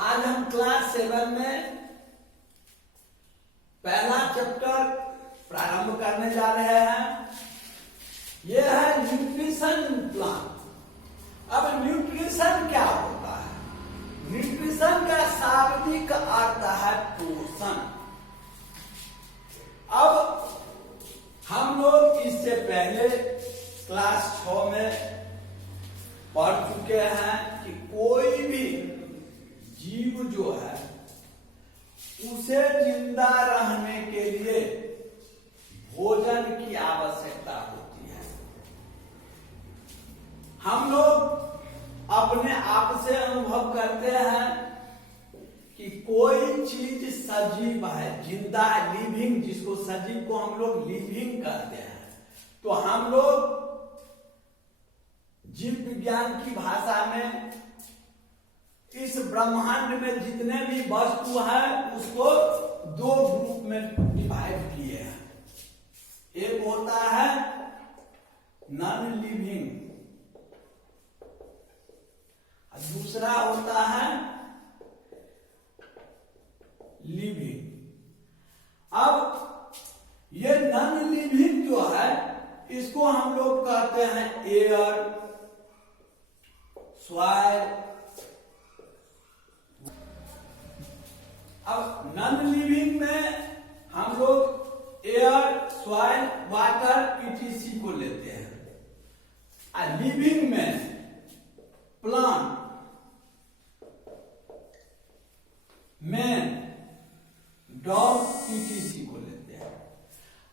आज हम क्लास 7 में पहला चैप्टर प्रारंभ करने जा रहे हैं। यह है न्यूट्रिशन प्लान। अब न्यूट्रिशन क्या होता है? न्यूट्रिशन का शाब्दिक अर्थ है पोषण। अब हम लोग इससे पहले क्लास 6 में पढ़ चुके हैं कि कोई भी जीव जो है उसे जिंदा रहने के लिए भोजन की आवश्यकता होती है। हम लोग अपने आप से अनुभव करते हैं कि कोई चीज सजीव है, जिंदा, लिविंग, जिसको सजीव को हम लोग लिविंग कहते हैं। तो हम लोग जीव विज्ञान की भाषा में इस ब्रह्मांड में जितने भी वस्तु है उसको दो ग्रुप में डिवाइड किए हैं। एक होता है नॉन लिविंग, दूसरा होता है लिविंग। अब ये नॉन लिविंग जो है इसको हम लोग कहते हैं एयर, सॉइल। अब नॉन लिविंग में हम लोग एयर, सॉइल, वाटर ईटीसी को लेते हैं। और लिविंग में प्लांट, मैन, डॉग ईटीसी को लेते हैं।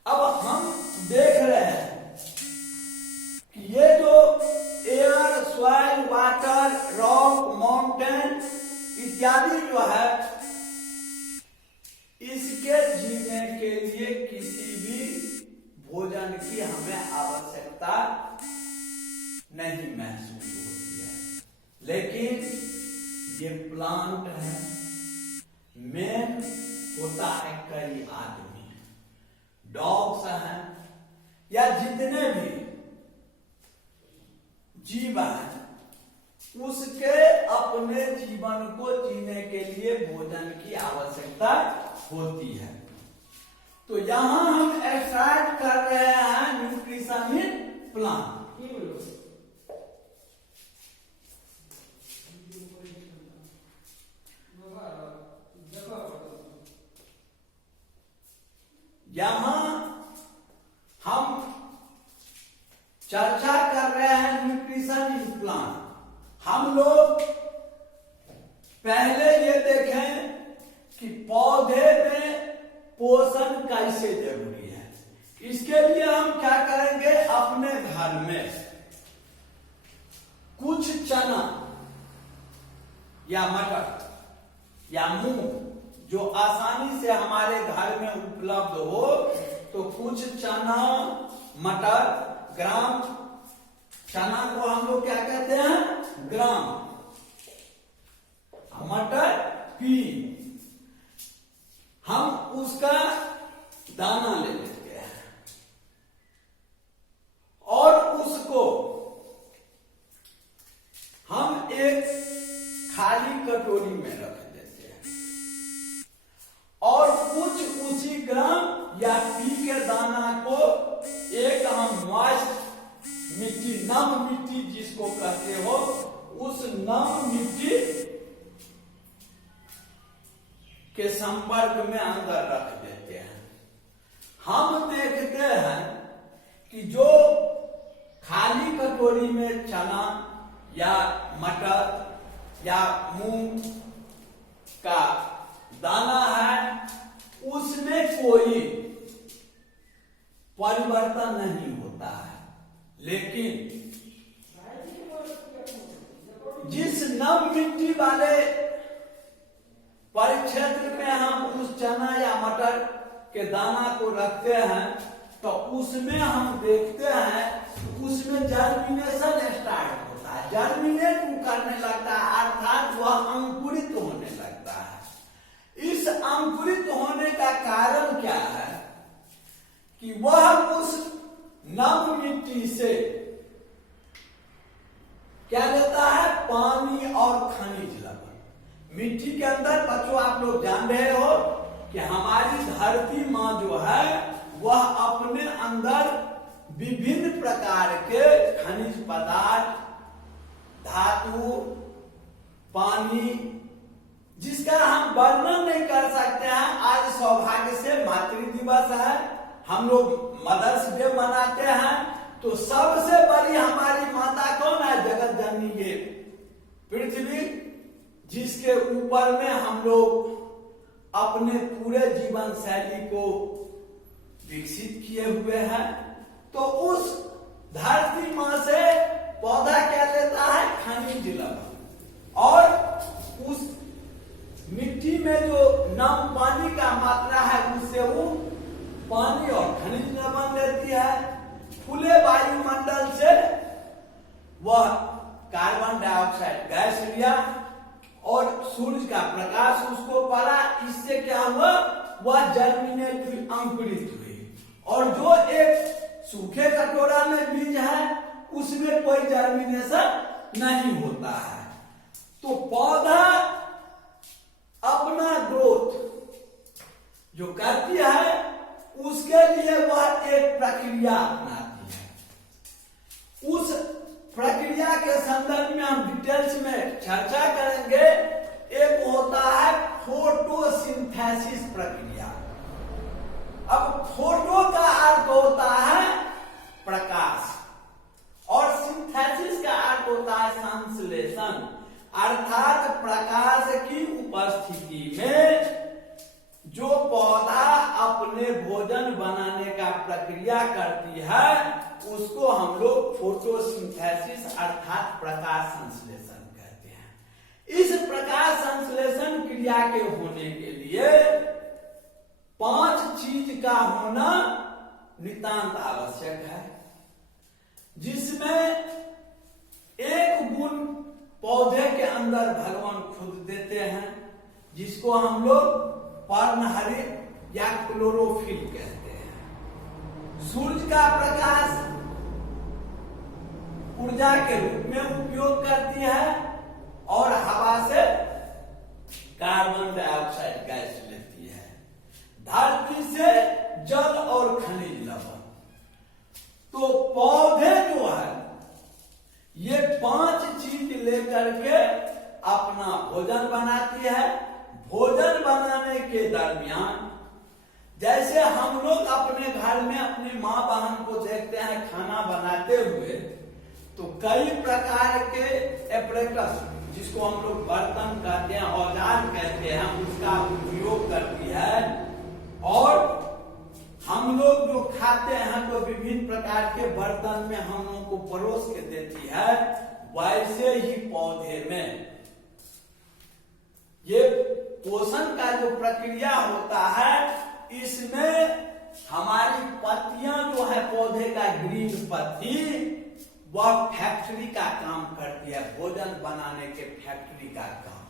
अब हम देख रहे हैं कि ये जो air, soil, water, rock, mountain इत्यादि जो है इसके जीने के लिए किसी भी भोजन की हमें आवश्यकता नहीं महसूस होती है। लेकिन ये प्लांट है, मेन होता है कई आदमी, डॉग्स हैं या जितने भी जीव हैं उसके अपने जीवन को जीने के लिए भोजन की आवश्यकता होती है। तो यहां हम स्टार्ट कर रहे हैं न्यूट्रिशन इन प्लांट। यहां हम चर्चा कर रहे हैं न्यूट्रिशन इन प्लांट। हम लोग पहले ये देखें कि पौधे में पोषण कैसे जरूरी है। इसके लिए हम क्या करेंगे, अपने घर में कुछ चना या मटर या मूंग जो आसानी से हमारे घर में उपलब्ध हो, तो कुछ चना, मटर, ग्राम, चना को हम लोग क्या कहते हैं, ग्राम, मटर पी, हम उसका दाना ले लेते हैं और उसको हम एक खाली कटोरी में रख देते हैं और कुछ उसी ग्राम या पी के दाना को एक हम मॉइस्ट मिट्टी, नम मिट्टी जिसको कहते हो, उस नम मिट्टी के संपर्क में अंदर रख देते हैं। हम देखते हैं कि जो खाली कटोरी में चना या मटर या मूंग का दाना है उसमें कोई परिवर्तन नहीं होता है। लेकिन जिस नम मिट्टी वाले परिक्षेत्र में हम उस चना या मटर के दाना को रखते हैं तो उसमें हम देखते हैं उसमें जर्मिनेशन स्टार्ट होता है, जर्मिनेट करने लगता है, अर्थात वह अंकुरित होने लगता है। इस अंकुरित होने का कारण क्या है कि वह उस नम मिट्टी से क्या लेता है, पानी और खनिज लवण। मिट्टी के अंदर बच्चों आप लोग जान रहे हो कि हमारी धरती माँ जो है वह अपने अंदर विभिन्न प्रकार के खनिज पदार्थ, धातु, पानी, जिसका हम वर्णन नहीं कर सकते हैं। आज सौभाग्य से मातृ दिवस है, हम लोग मदर्स डे मनाते हैं, तो सबसे बड़ी हमारी माता कौन है? जगत जननी ये पृथ्वी, जिसके ऊपर में हम लोग अपने पूरे जीवन शैली को विकसित किए हुए हैं। तो उस धरती माँ से पौधा क्या लेता है? खनिज लवण। और उस मिट्टी में जो नम पानी का मात्रा है उससे वो पानी और खनिज लवण लेती है। खुले वायुमंडल से वह कार्बन डाइऑक्साइड गैस लिया और सूरज का प्रकाश उसको पड़ा, इससे क्या हुआ? वह जर्मिनेट हुई, अंकुरित हुई। और जो एक सूखे कटोरा में बीज है उसमें कोई जर्मिनेशन नहीं होता है। तो पौधा अपना ग्रोथ जो करती है उसके लिए वह एक प्रक्रिया अपनाती है। उस प्रक्रिया के संदर्भ में हम डिटेल्स में चर्चा करेंगे। एक होता है फोटोसिंथेसिस प्रक्रिया। अब फोटो का अर्थ होता है प्रकाश और सिंथेसिस का अर्थ होता है संश्लेषण, अर्थात प्रकाश की उपस्थिति में जो पौधा अपने भोजन बनाने का प्रक्रिया करती है उसको हम लोग फोटोसिंथेसिस अर्थात प्रकाश संश्लेषण कहते हैं। इस प्रकाश संश्लेषण क्रिया के होने के लिए 5 चीज का होना नितांत आवश्यक है, जिसमें एक गुण पौधे के अंदर भगवान खुद देते हैं, जिसको हम लोग पर्णहरित या क्लोरोफिल कहते हैं। सूरज का प्रकाश ऊर्जा के रूप में उपयोग करती है और हवा से कार्बन डाइऑक्साइड गैस लेती है। धरती से जल और खनिज लवण। तो पौधे जो है ये 5 चीज लेकर के अपना भोजन बनाती है। भोजन बनाने के दरमियान जैसे हम लोग अपने घर में अपनी माँ बहन को देखते हैं खाना बनाते हुए, तो कई प्रकार के एपरेटस, जिसको हम लोग बर्तन कहते हैं, औजार कहते हैं, उसका उपयोग करती है। और हम लोग जो खाते हैं तो विभिन्न प्रकार के बर्तन में हम लोगों को परोस के देती है। वैसे ही पौधे में ये पोषण का जो प्रक्रिया होता है, इसमें हमारी पत्तियां जो है पौधे का ग्रीन पत्ती, वह फैक्ट्री का काम करती है, भोजन बनाने के फैक्ट्री का काम।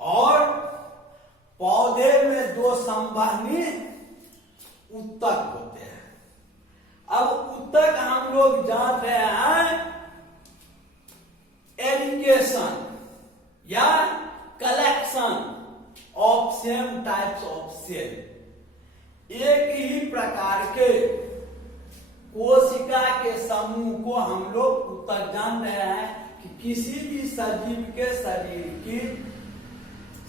और पौधे में 2 संवहनी उत्तक होते हैं। अब उत्तक हम लोग जान रहे हैं एरिगेशन या collection of same types of cell. एक ही प्रकार के कोशिका के समूह को हम लोग उत्तक जान रहे हैं कि किसी भी सजीव के शरीर की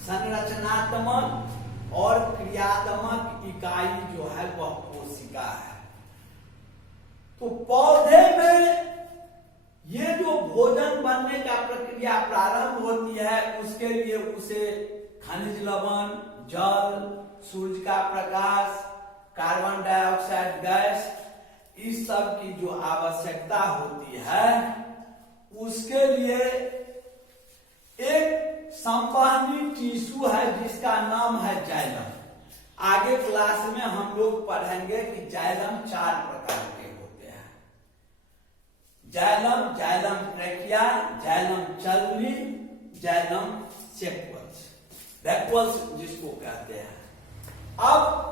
संरचनात्मक और क्रियात्मक इकाई जो है वह कोशिका है। तो पौधे में ये जो भोजन बनने का प्रक्रिया प्रारंभ होती है, उसके लिए उसे खनिज लवण, जल, सूरज का प्रकाश, कार्बन डाइऑक्साइड गैस, इस सब की जो आवश्यकता होती है, उसके लिए एक संवहनी टिश्यू है जिसका नाम है जाइलम। आगे क्लास में हम लोग पढ़ेंगे कि जाइलम 4 प्रकार के होते हैं। जाइलम, जाइलम ट्रेकिया, जाइलम चलनी, जाइलम सेक्वल्स, वैक्वल्स जिसको कहते हैं। अब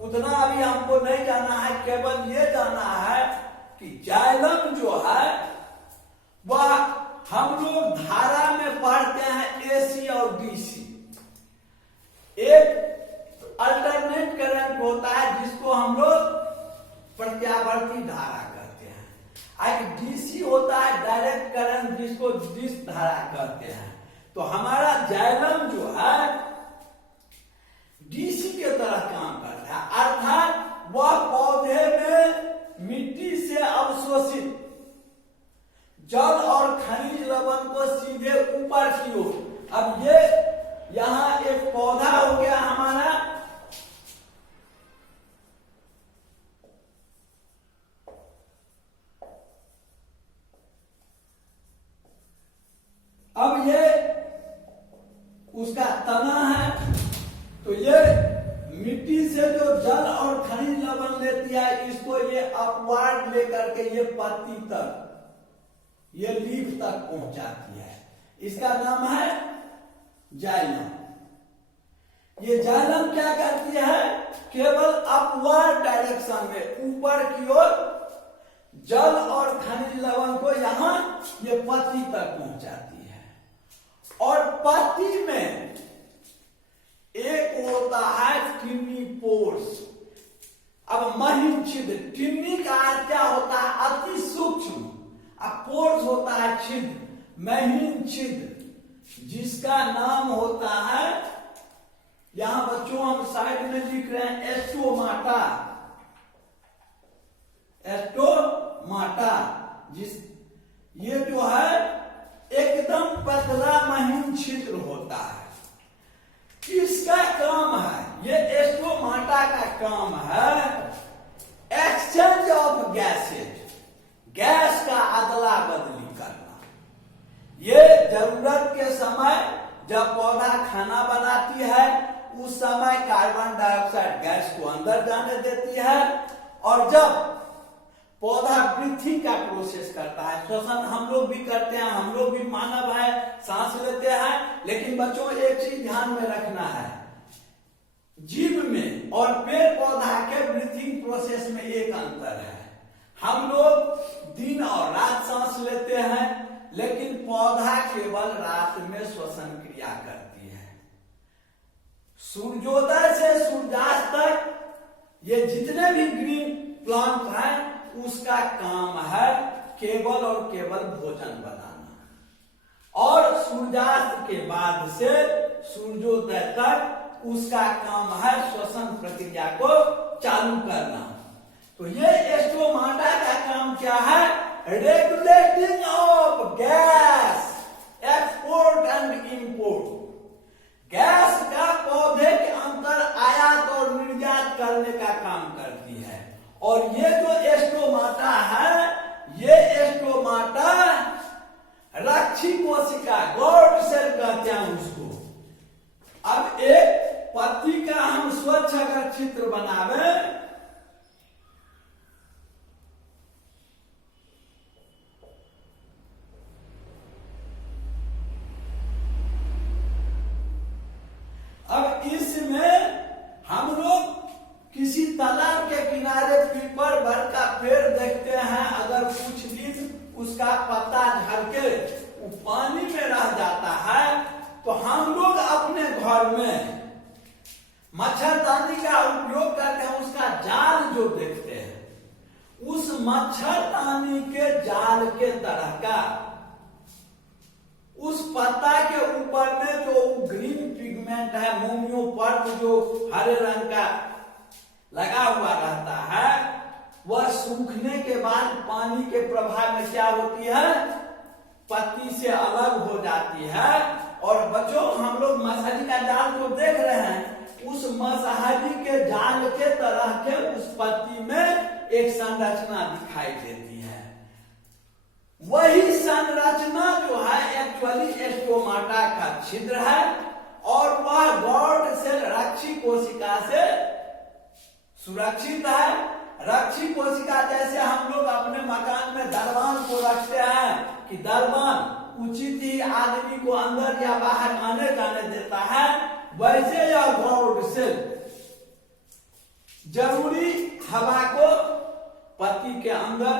उतना अभी हमको नहीं जाना है, केवल ये जाना है कि जाइलम जो है वह हम लोग धारा में पढ़ते हैं AC और DC। इसको डिश धारा कहते हैं। तो हमारा जाइलम जो है डीसी के तरह काम करता है, अर्थात वह पौधे में मिट्टी से अवशोषित जल और खनिज लवण को सीधे ऊपर की ओर। अब ये यहां एक पौधा हो गया हमारा, अब ये उसका तना है, तो ये मिट्टी से जो जल और खनिज लवण लेती है, इसको ये अपवार्ड लेकर के ये पत्ती तक, ये लीफ तक पहुंचाती है। इसका नाम है जाइलम। ये जाइलम क्या करती है, केवल अपवर्ड डायरेक्शन में, ऊपर की ओर जल और खनिज लवण को यहां ये पत्ती तक पहुंचाती है। और पत्ती में एक होता है टिन्नी पोर्स। अब महीन छिद्र, टिन्नी का अर्थ क्या होता है, अति सूक्ष्म, अब पोर्स होता है छिद्र, महीन छिद्र, जिसका नाम होता है, यहां बच्चों हम साइड में लिख रहे हैं एस्टोमाटा। एस्टोमाटा जिस ये जो है एकदम पतला महीन छिद्र होता है। इसका काम है, ये एस्टोमाटा का काम है एक्सचेंज ऑफ गैसेज, गैस का अदला बदली करना। ये जरूरत के समय जब पौधा खाना बनाती है, उस समय कार्बन डाइऑक्साइड गैस को अंदर जाने देती है, और जब पौधा ब्रीथिंग का प्रोसेस करता है, श्वसन हम लोग भी करते हैं, हम लोग भी मानव है, सांस लेते हैं, लेकिन बच्चों एक चीज ध्यान में रखना है, जीव में और पेड़ पौधा के ब्रीथिंग प्रोसेस में एक अंतर है। हम लोग दिन और रात सांस लेते हैं, लेकिन पौधा केवल रात में श्वसन क्रिया करती है। सूर्योदय से सूर्यास्त तक ये जितने भी ग्रीन प्लांट हैं, उसका काम है केवल और केवल भोजन बनाना, और सूर्यास्त के बाद से सूर्योदय तक उसका काम है श्वसन प्रक्रिया को चालू करना। तो ये एस्टोमाटा का काम क्या है, regulating of gas export and import, gas का पौधे के अंदर आयात और निर्यात करने का काम करती है। और ये जो एस्टोमाटा है, ये एस्टोमाटा रक्षी कोशिका, गॉड सेल कहते हैं उसको। अब एक पत्ती का हम स्वच्छ अगर चित्र बनावे, अब इसमें हम लोग किसी तालाब के किनारे पीपल भर का पेड़ देखते हैं, अगर कुछ दिन उसका पत्ता झड़ के पानी में रह जाता है, तो हम लोग अपने घर में मच्छरदानी का उपयोग करते हैं, उसका जाल जो देखते हैं, उस मच्छरदानी के जाल के तरह का उस पत्ता के ऊपर में जो ग्रीन पिगमेंट है, मोमियोपर्ट जो हरे रंग का लगा हुआ रहता है, वह सूखने के बाद पानी के प्रभाव में क्या होती है, पत्ती से अलग हो जाती है। और बच्चों हम लोग मछली का जाल जो देख रहे हैं, उस मछली के जाल के तरह के उस पत्ती में एक संरचना दिखाई देती है। वही संरचना जो है एक्चुअली एस्टोमाटा का छिद्र है, और वह गॉड सेल रक्षी कोशिका से सुरक्षित है। रक्षी कोशिका जैसे हम लोग अपने मकान में दरवान को रखते हैं कि दरवान उचित ही आदमी को अंदर या बाहर आने जाने देता है, वैसे यह गॉड सेल जरूरी हवा को पत्ती के अंदर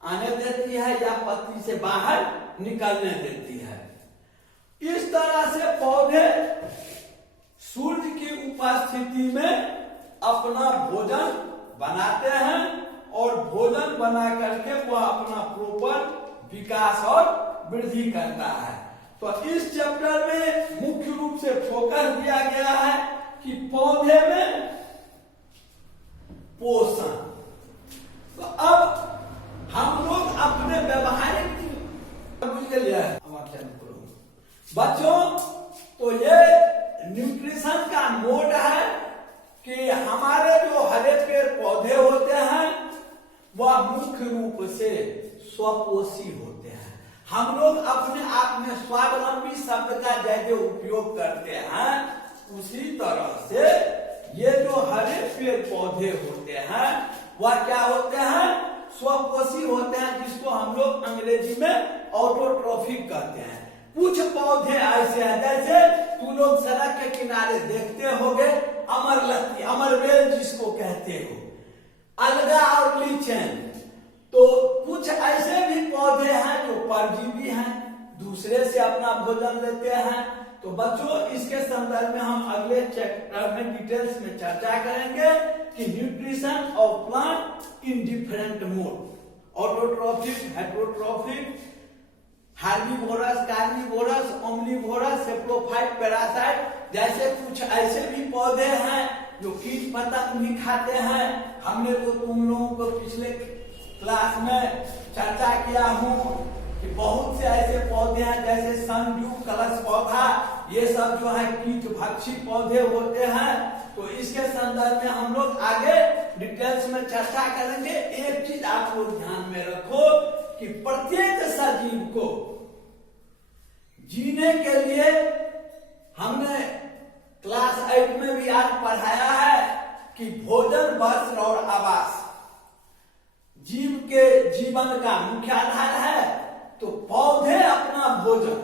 आने देती है या पत्ती से बाहर निकलने देती है। इस तरह से पौधे सूर्य की उपस्थिति में अपना भोजन बनाते हैं, और भोजन बना करके वह अपना प्रॉपर विकास और वृद्धि करता है। तो इस चैप्टर में मुख्य रूप से फोकस दिया गया है कि पौधे में पोषण। तो अब हम लोग अपने व्यवहारिक बच्चों, तो ये न्यूट्रिशन का मोड है कि हमारे जो हरे पेड़ पौधे होते हैं वह मुख्य रूप से स्वपोषी होते हैं। हम लोग अपने आप में स्वावलंबी शब्द का जैसे उपयोग करते हैं, उसी तरह से ये जो हरे पेड़ पौधे होते हैं वह क्या होते हैं, स्वपोषी होते हैं, जिसको हम लोग अंग्रेजी में ऑटोट्रॉफिक कहते हैं। कुछ पौधे ऐसे हैं, जैसे तू लोग सड़क के किनारे देखते होगे अमरलत्ती, अमरवेल जिसको कहते हो, अलगा और लीचेन। तो कुछ ऐसे भी पौधे हैं जो परजीवी हैं, दूसरे से अपना भोजन लेते हैं। तो बच्चों, इसके संदर्भ में हम अगले चैप्टर में डिटेल्स में चर्चा करेंगे कि nutrition of plant in different mode, autotrophic, heterotrophic, herbivores, carnivorous, omnivorous, saprophyte, parasite, जैसे कुछ ऐसे भी पौधे हैं जो कीट पतंग भी खाते हैं। हमने तो तुम लोगों को पिछले क्लास में चर्चा किया हूँ कि बहुत से ऐसे पौधे हैं जैसे सनड्यू, कलश पौधा, ये सब जो है कीट भक्षी पौधे होते हैं। तो इसके संदर्भ में हम लोग आगे डिटेल्स में चर्चा करेंगे। एक चीज आप लोग ध्यान में रखो कि प्रत्येक सजीव को जीने के लिए हमने क्लास 8 में भी आज पढ़ाया है कि भोजन, वस्त्र और आवास जीव के जीवन का मुख्य आधार है। तो पौधे अपना भोजन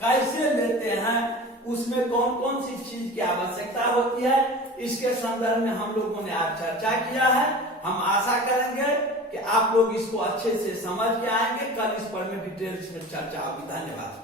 कैसे लेते हैं, उसमें कौन कौन सी चीज की आवश्यकता होती है, इसके संदर्भ में हम लोगों ने आज चर्चा किया है। हम आशा करेंगे कि आप लोग इसको अच्छे से समझ के आएंगे। कल इस पर में डिटेल्स में चर्चा होगी। धन्यवाद।